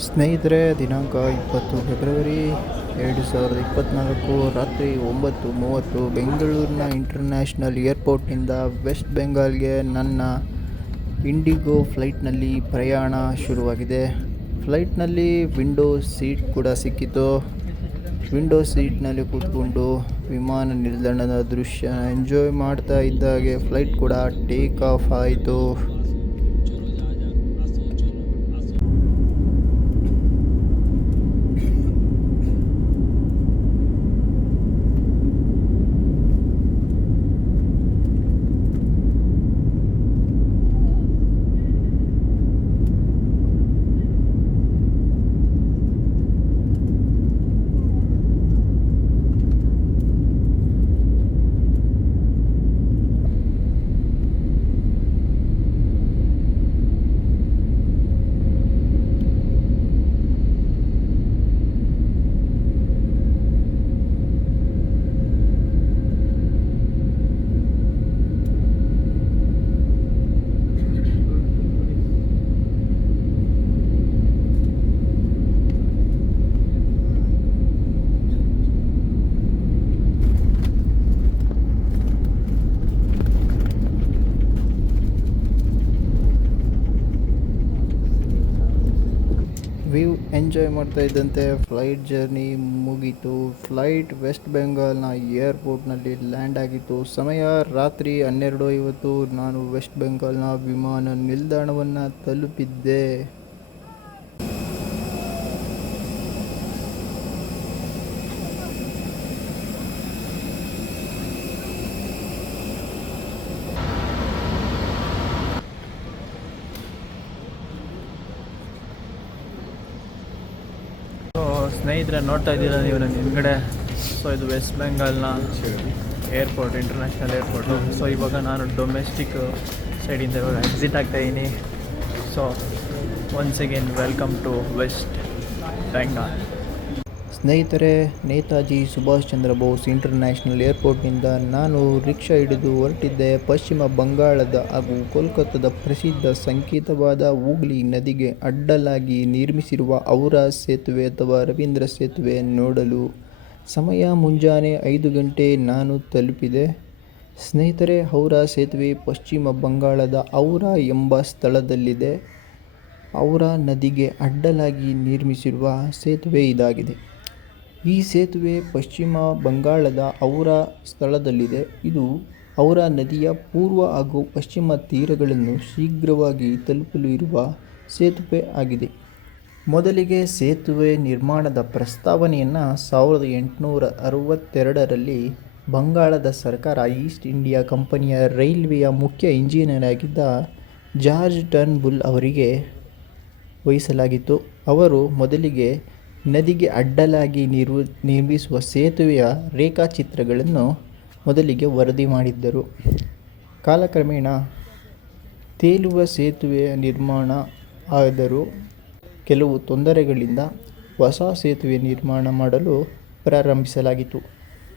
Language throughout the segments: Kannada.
ಸ್ನೇಹಿತರೆ, ದಿನಾಂಕ ಇಪ್ಪತ್ತು ಫೆಬ್ರವರಿ ಎರಡು ಸಾವಿರದ ಇಪ್ಪತ್ತ್ನಾಲ್ಕು ರಾತ್ರಿ ಒಂಬತ್ತು ಮೂವತ್ತು ಬೆಂಗಳೂರಿನ ಇಂಟರ್ನ್ಯಾಷನಲ್ ಏರ್ಪೋರ್ಟ್ನಿಂದ ವೆಸ್ಟ್ ಬೆಂಗಾಲ್ಗೆ ನನ್ನ ಇಂಡಿಗೋ ಫ್ಲೈಟ್ನಲ್ಲಿ ಪ್ರಯಾಣ ಶುರುವಾಗಿದೆ. ಫ್ಲೈಟ್ನಲ್ಲಿ ವಿಂಡೋ ಸೀಟ್ ಕೂಡ ಸಿಕ್ಕಿತು. ವಿಂಡೋ ಸೀಟ್ನಲ್ಲಿ ಕೂತ್ಕೊಂಡು ವಿಮಾನ ನಿಲ್ದಾಣದ ದೃಶ್ಯ ಎಂಜಾಯ್ ಮಾಡ್ತಾ ಇದ್ದಾಗೆ ಫ್ಲೈಟ್ ಕೂಡ ಟೇಕ್ ಆಫ್ ಆಯಿತು. ವ್ಯೂ ಎಂಜಾಯ್ ಮಾಡ್ತಾ ಇದ್ದಂತೆ. ಫ್ಲೈಟ್ ಜರ್ನಿ ಮುಗೀತು. ಫ್ಲೈಟ್ ವೆಸ್ಟ್ ಬೆಂಗಾಲ್ನ ಏರ್ಪೋರ್ಟ್ನಲ್ಲಿ ಲ್ಯಾಂಡ್ ಆಗಿತ್ತು. ಸಮಯ ರಾತ್ರಿ ಹನ್ನೆರಡು ಐವತ್ತು. ನಾನು ವೆಸ್ಟ್ ಬೆಂಗಾಲ್ನ ವಿಮಾನ ನಿಲ್ದಾಣವನ್ನು ತಲುಪಿದ್ದೆ ಸೊ ಸ್ನೇಹಿತರೆ ನೋಡ್ತಾ ಇದ್ದೀರಾ ನೀವು ನನ್ನ ಹಿಂದ್ಗಡೆ? ಸೊ ಇದು ವೆಸ್ಟ್ ಬೆಂಗಾಲ್ನ ಏರ್ಪೋರ್ಟ್ ಇಂಟರ್ನ್ಯಾಷನಲ್ ಏರ್ಪೋರ್ಟು ಸೊ ಇವಾಗ ನಾನು ಡೊಮೆಸ್ಟಿಕ್ ಸೈಡಿಂದ ಇವಾಗ ಎಕ್ಸಿಟ್ ಆಗ್ತಾ ಇದ್ದೀನಿ. So once again welcome to west Bengal ಸ್ನೇಹಿತರೆ, ನೇತಾಜಿ ಸುಭಾಷ್ ಚಂದ್ರ ಬೋಸ್ ಇಂಟರ್ನ್ಯಾಷನಲ್ ಏರ್ಪೋರ್ಟ್ನಿಂದ ನಾನು ರಿಕ್ಷಾ ಹಿಡಿದು ಹೊರಟಿದ್ದೆ. ಪಶ್ಚಿಮ ಬಂಗಾಳದ ಹಾಗೂ ಕೋಲ್ಕತ್ತಾದ ಪ್ರಸಿದ್ಧ ಸಂಕೇತವಾದ ಹೂಗ್ಲಿ ನದಿಗೆ ಅಡ್ಡಲಾಗಿ ನಿರ್ಮಿಸಿರುವ ಔರಾ ಸೇತುವೆ ಅಥವಾ ರವೀಂದ್ರ ಸೇತುವೆ ನೋಡಲು ಸಮಯ ಮುಂಜಾನೆ ಐದು ಗಂಟೆ ನಾನು ತಲುಪಿದೆ. ಸ್ನೇಹಿತರೆ, ಹೌರಾ ಸೇತುವೆ ಪಶ್ಚಿಮ ಬಂಗಾಳದ ಔರಾ ಎಂಬ ಸ್ಥಳದಲ್ಲಿದೆ. ಔರಾ ನದಿಗೆ ಅಡ್ಡಲಾಗಿ ನಿರ್ಮಿಸಿರುವ ಸೇತುವೆ ಇದಾಗಿದೆ. ಈ ಸೇತುವೆ ಪಶ್ಚಿಮ ಬಂಗಾಳದ ಔರಾ ಸ್ಥಳದಲ್ಲಿದೆ. ಇದು ಔರಾ ನದಿಯ ಪೂರ್ವ ಹಾಗೂ ಪಶ್ಚಿಮ ತೀರಗಳನ್ನು ಶೀಘ್ರವಾಗಿ ತಲುಪಲು ಇರುವ ಸೇತುವೆ ಆಗಿದೆ. ಮೊದಲಿಗೆ ಸೇತುವೆ ನಿರ್ಮಾಣದ ಪ್ರಸ್ತಾವನೆಯನ್ನು ಸಾವಿರದ ಎಂಟುನೂರ ಅರವತ್ತೆರಡರಲ್ಲಿ ಬಂಗಾಳದ ಸರ್ಕಾರ ಈಸ್ಟ್ ಇಂಡಿಯಾ ಕಂಪನಿಯ ರೈಲ್ವೆಯ ಮುಖ್ಯ ಇಂಜಿನಿಯರ್ ಆಗಿದ್ದ ಜಾರ್ಜ್ ಟರ್ನ್ಬುಲ್ ಅವರಿಗೆ ವಹಿಸಲಾಗಿತ್ತು. ಅವರು ಮೊದಲಿಗೆ ನದಿಗೆ ಅಡ್ಡಲಾಗಿ ನಿರ್ವ, ನಿರ್ಮಿಸುವ ಸೇತುವೆಯ ರೇಖಾಚಿತ್ರಗಳನ್ನು ಮೊದಲಿಗೆ ವರದಿ ಮಾಡಿದ್ದರು. ಕಾಲಕ್ರಮೇಣ ತೇಲುವ ಸೇತುವೆಯ ನಿರ್ಮಾಣ ಆದರೂ ಕೆಲವು ತೊಂದರೆಗಳಿಂದ ಹೊಸ ಸೇತುವೆ ನಿರ್ಮಾಣ ಮಾಡಲು ಪ್ರಾರಂಭಿಸಲಾಗಿತ್ತು.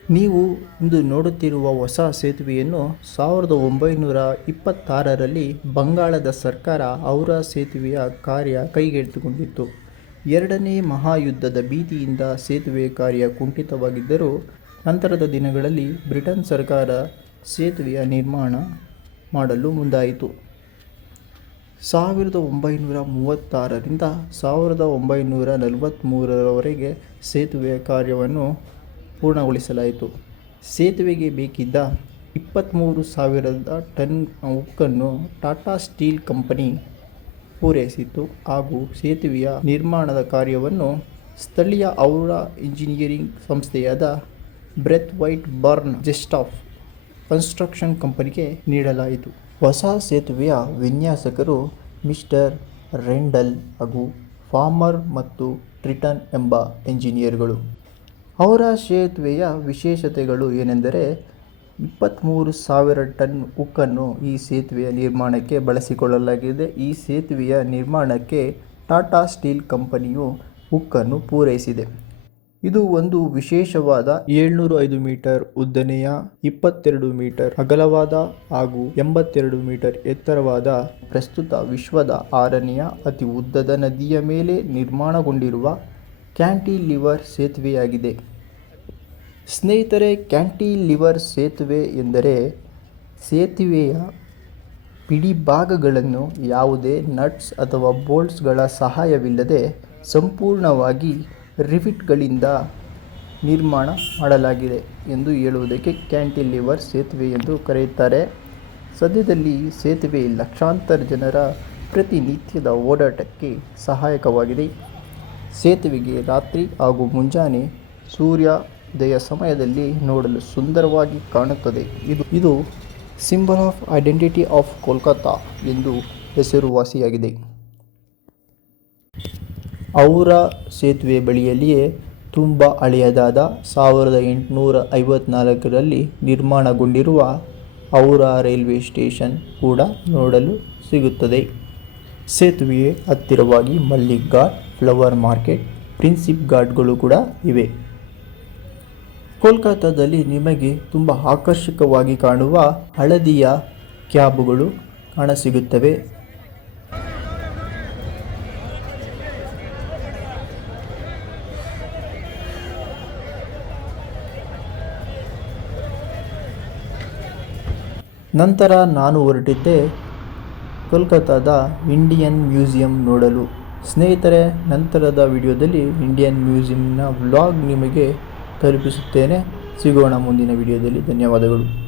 ನೀವು ಇಂದು ನೋಡುತ್ತಿರುವ ಹೊಸ ಸೇತುವೆಯನ್ನು ಸಾವಿರದ ಒಂಬೈನೂರ ಇಪ್ಪತ್ತಾರರಲ್ಲಿ ಬಂಗಾಳದ ಸರ್ಕಾರ ಔರಾ ಸೇತುವೆಯ ಕಾರ್ಯ ಕೈಗೆತ್ತಿಕೊಂಡಿತ್ತು. ಎರಡನೇ ಮಹಾಯುದ್ಧದ ಭೀತಿಯಿಂದ ಸೇತುವೆ ಕಾರ್ಯ ಕುಂಠಿತವಾಗಿದ್ದರೂ, ನಂತರದ ದಿನಗಳಲ್ಲಿ ಬ್ರಿಟನ್ ಸರ್ಕಾರ ಸೇತುವೆಯ ನಿರ್ಮಾಣ ಮಾಡಲು ಮುಂದಾಯಿತು. ಸಾವಿರದ ಒಂಬೈನೂರ ಮೂವತ್ತಾರರಿಂದ ಸಾವಿರದ ಒಂಬೈನೂರ ನಲವತ್ತ್ಮೂರರವರೆಗೆ ಸೇತುವೆಯ ಕಾರ್ಯವನ್ನು ಪೂರ್ಣಗೊಳಿಸಲಾಯಿತು. ಸೇತುವೆಗೆ ಬೇಕಿದ್ದ ಇಪ್ಪತ್ತ್ಮೂರು ಸಾವಿರದ ಟನ್ ಉಕ್ಕನ್ನು ಟಾಟಾ ಸ್ಟೀಲ್ ಕಂಪನಿ ಪೂರೈಸಿತು ಹಾಗೂ ಸೇತುವೆಯ ನಿರ್ಮಾಣದ ಕಾರ್ಯವನ್ನು ಸ್ಥಳೀಯ ಔರಾ ಇಂಜಿನಿಯರಿಂಗ್ ಸಂಸ್ಥೆಯಾದ Braithwaite Burn Jessop construction ಕಂಪನಿಗೆ ನೀಡಲಾಯಿತು. ಹೊಸ ಸೇತುವೆಯ ವಿನ್ಯಾಸಕರು ಮಿಸ್ಟರ್ ರೆಂಡಲ್ ಹಾಗೂ ಫಾರ್ಮರ್ ಮತ್ತು ಟ್ರಿಟನ್ ಎಂಬ ಎಂಜಿನಿಯರ್ಗಳು ಅವರ ಸೇತುವೆಯ ವಿಶೇಷತೆಗಳು ಏನೆಂದರೆ ಇಪ್ಪತ್ತ್ಮೂರು ಸಾವಿರ ಟನ್ ಉಕ್ಕನ್ನು ಈ ಸೇತುವೆಯ ನಿರ್ಮಾಣಕ್ಕೆ ಬಳಸಿಕೊಳ್ಳಲಾಗಿದೆ. ಈ ಸೇತುವೆಯ ನಿರ್ಮಾಣಕ್ಕೆ ಟಾಟಾ ಸ್ಟೀಲ್ ಕಂಪನಿಯು ಉಕ್ಕನ್ನು ಪೂರೈಸಿದೆ. ಇದು ಒಂದು ವಿಶೇಷವಾದ ಏಳ್ನೂರು ಐದು ಮೀಟರ್ ಉದ್ದನೆಯ, ಇಪ್ಪತ್ತೆರಡು ಮೀಟರ್ ಅಗಲವಾದ ಹಾಗೂ ಎಂಬತ್ತೆರಡು ಮೀಟರ್ ಎತ್ತರವಾದ, ಪ್ರಸ್ತುತ ವಿಶ್ವದ ಆರನೆಯ ಅತಿ ಉದ್ದದ ನದಿಯ ಮೇಲೆ ನಿರ್ಮಾಣಗೊಂಡಿರುವ ಕ್ಯಾಂಟಿಲಿವರ್ ಸೇತುವೆಯಾಗಿದೆ. ಸ್ನೇಹಿತರೆ ಕ್ಯಾಂಟಿಲಿವರ್ ಸೇತುವೆ ಎಂದರೆ ಸೇತುವೆಯ ಬಿಡಿ ಭಾಗಗಳನ್ನು ಯಾವುದೇ ನಟ್ಸ್ ಅಥವಾ ಬೋಲ್ಟ್ಸ್ಗಳ ಸಹಾಯವಿಲ್ಲದೆ ಸಂಪೂರ್ಣವಾಗಿ ರಿವಿಟ್ಗಳಿಂದ ನಿರ್ಮಾಣ ಮಾಡಲಾಗಿದೆ ಎಂದು ಹೇಳುವುದಕ್ಕೆ ಕ್ಯಾಂಟಿಲಿವರ್ ಸೇತುವೆ ಎಂದು ಕರೆಯುತ್ತಾರೆ. ಸದ್ಯದಲ್ಲಿ ಸೇತುವೆ ಲಕ್ಷಾಂತರ ಜನರ ಪ್ರತಿನಿತ್ಯದ ಓಡಾಟಕ್ಕೆ ಸಹಾಯಕವಾಗಿದೆ. ಸೇತುವೆಗೆ ರಾತ್ರಿ ಹಾಗೂ ಮುಂಜಾನೆ ಸೂರ್ಯೋದಯ ಸಮಯದಲ್ಲಿ ನೋಡಲು ಸುಂದರವಾಗಿ ಕಾಣುತ್ತದೆ. ಇದು ಇದು symbol of identity of Kolkata ಎಂದು ಹೆಸರುವಾಸಿಯಾಗಿದೆ. ಔರ ಸೇತುವೆ ಬಳಿಯಲ್ಲಿಯೇ ತುಂಬ ಹಳೆಯದಾದ ಸಾವಿರದ ಎಂಟುನೂರ ಐವತ್ನಾಲ್ಕರಲ್ಲಿ ನಿರ್ಮಾಣಗೊಂಡಿರುವ ಔರಾ ರೈಲ್ವೆ ಸ್ಟೇಷನ್ ಕೂಡ ನೋಡಲು ಸಿಗುತ್ತದೆ. ಸೇತುವೆಯ ಹತ್ತಿರವಾಗಿ Mallick Ghat, flower market, Prinsep ಘಾಟ್ಗಳು ಕೂಡ ಇವೆ. ಕೋಲ್ಕತ್ತಾದಲ್ಲಿ ನಿಮಗೆ ತುಂಬ ಆಕರ್ಷಕವಾಗಿ ಕಾಣುವ ಹಳದಿಯ ಕ್ಯಾಬುಗಳು ಕಾಣಸಿಗುತ್ತವೆ. ನಂತರ ನಾನು ಹೊರಟಿದ್ದೆ ಕೋಲ್ಕತ್ತಾದ ಇಂಡಿಯನ್ ಮ್ಯೂಸಿಯಂ ನೋಡಲು. ಸ್ನೇಹಿತರೆ, ನಂತರದ ವಿಡಿಯೋದಲ್ಲಿ ಇಂಡಿಯನ್ ಮ್ಯೂಸಿಯಂನ ವ್ಲಾಗ್ ನಿಮಗೆ ತಲುಪಿಸುತ್ತೇನೆ. ಸಿಗೋಣ ಮುಂದಿನ ವಿಡಿಯೋದಲ್ಲಿ. ಧನ್ಯವಾದಗಳು.